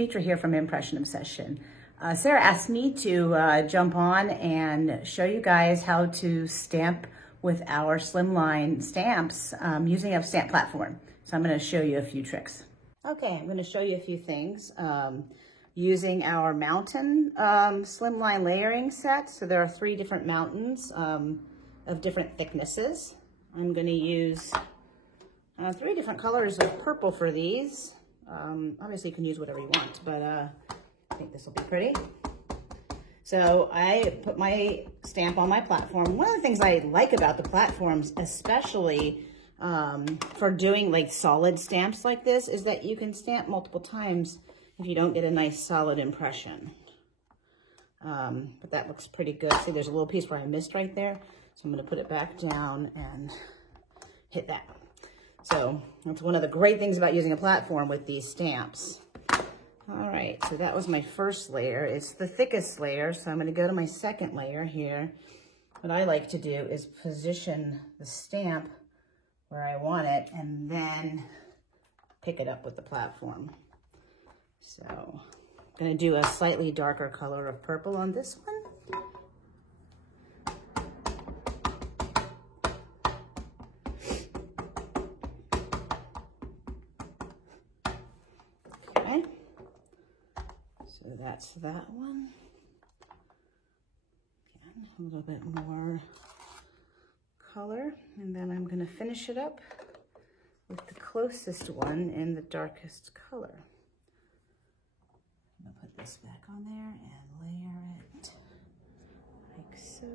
Mitra here from Impression Obsession. Sarah asked me to jump on and show you guys how to stamp with our Slimline stamps using a stamp platform. So I'm going to show you a few tricks. Okay, I'm going to show you a few things using our mountain Slimline layering set. So there are 3 different mountains of different thicknesses. I'm going to use 3 different colors of purple for these. Obviously you can use whatever you want, but I think this will be pretty. So I put my stamp on my platform. One of the things I like about the platforms, especially for doing like solid stamps like this, is that you can stamp multiple times if you don't get a nice solid impression. But that looks pretty good. See, there's a little piece where I missed right there. So I'm going to put it back down and hit that. So that's one of the great things about using a platform with these stamps. All right, so that was my first layer. It's the thickest layer, so I'm going to go to my second layer here. What I like to do is position the stamp where I want it and then pick it up with the platform. So I'm going to do a slightly darker color of purple on this one. Okay, so that's that one. Again, a little bit more color, and then I'm going to finish it up with the closest one in the darkest color. I'm going to put this back on there and layer it like so.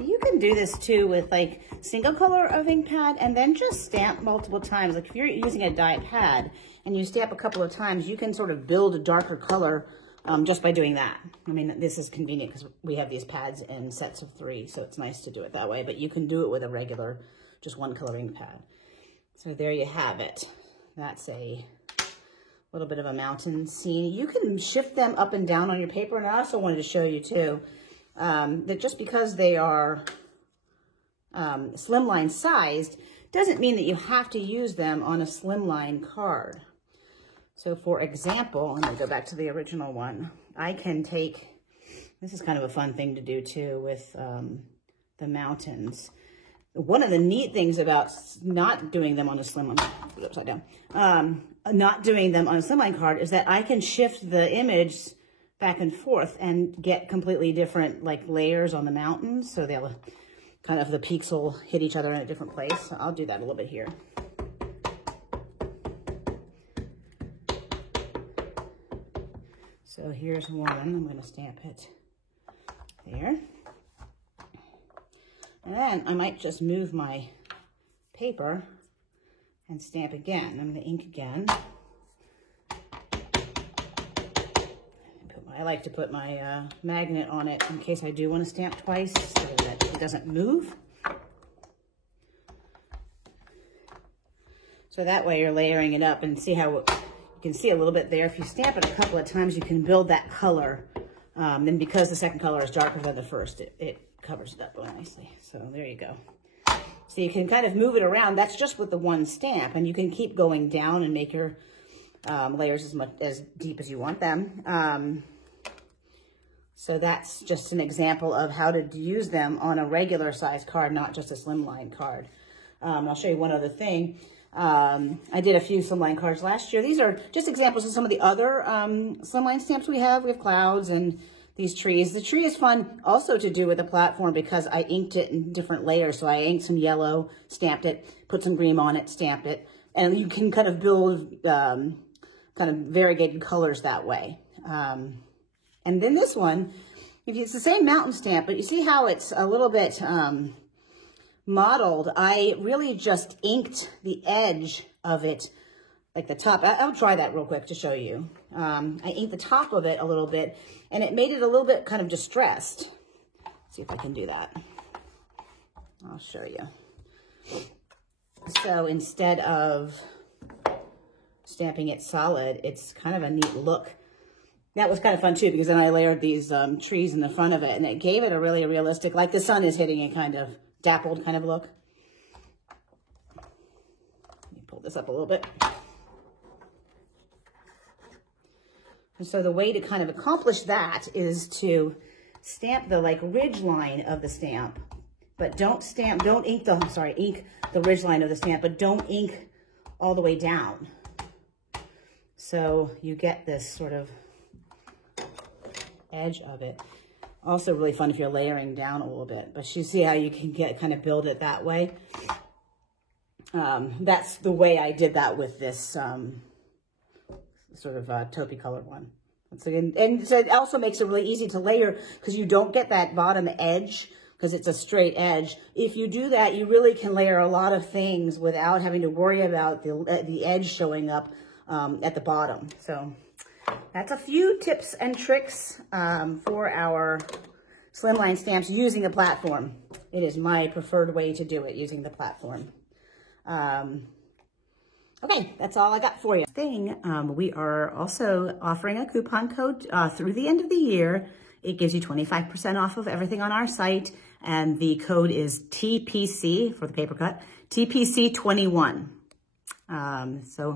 You can do this too with like single color of ink pad and then just stamp multiple times. Like if you're using a die pad and you stamp a couple of times, you can sort of build a darker color just by doing that. I mean, this is convenient because we have these pads in sets of 3, so it's nice to do it that way, but you can do it with a regular, just one color ink pad. So there you have it. That's a little bit of a mountain scene. You can shift them up and down on your paper, and I also wanted to show you too, that just because they are slimline sized doesn't mean that you have to use them on a slimline card. So for example, I'm going to go back to the original one. I can take, this is kind of a fun thing to do too with the mountains. One of the neat things about not doing them on a slimline, upside down, not doing them on a slimline card is that I can shift the image back and forth and get completely different like layers on the mountains. So they'll kind of, the peaks will hit each other in a different place. So I'll do that a little bit here. So here's one, I'm going to stamp it there. And then I might just move my paper and stamp again. I'm going to ink again. I like to put my magnet on it in case I do want to stamp twice so that it doesn't move. So that way you're layering it up and see how you can see a little bit there. If you stamp it a couple of times, you can build that color. And because the second color is darker than the first, it covers it up really nicely. So there you go. So you can kind of move it around. That's just with the one stamp, and you can keep going down and make your layers as deep as you want them. So that's just an example of how to use them on a regular size card, not just a slimline card. I'll show you one other thing. I did a few slimline cards last year. These are just examples of some of the other slimline stamps we have. We have clouds and these trees. The tree is fun also to do with a platform because I inked it in different layers. So I inked some yellow, stamped it, put some green on it, stamped it. And you can kind of build kind of variegated colors that way. And then this one, it's the same mountain stamp, but you see how it's a little bit modeled. I really just inked the edge of it, like the top. I'll try that real quick to show you. I inked the top of it a little bit, and it made it a little bit kind of distressed. Let's see if I can do that. I'll show you. So instead of stamping it solid, it's kind of a neat look. That was kind of fun too, because then I layered these trees in the front of it, and it gave it a really realistic, like the sun is hitting it kind of dappled kind of look. Let me pull this up a little bit. And so the way to kind of accomplish that is to stamp the like ridge line of the stamp, but don't ink the ridge line of the stamp, but don't ink all the way down. So you get this sort of edge of it. Also really fun if you're layering down a little bit, but you see how you can kind of build it that way. That's the way I did that with this sort of taupey colored one. And so it also makes it really easy to layer because you don't get that bottom edge because it's a straight edge. If you do that, you really can layer a lot of things without having to worry about the edge showing up at the bottom. So that's a few tips and tricks for our slimline stamps using a platform. It is my preferred way to do it, using the platform. Okay, that's all I got for you. We are also offering a coupon code through the end of the year. It gives you 25% off of everything on our site, and the code is TPC for the paper cut, TPC21. So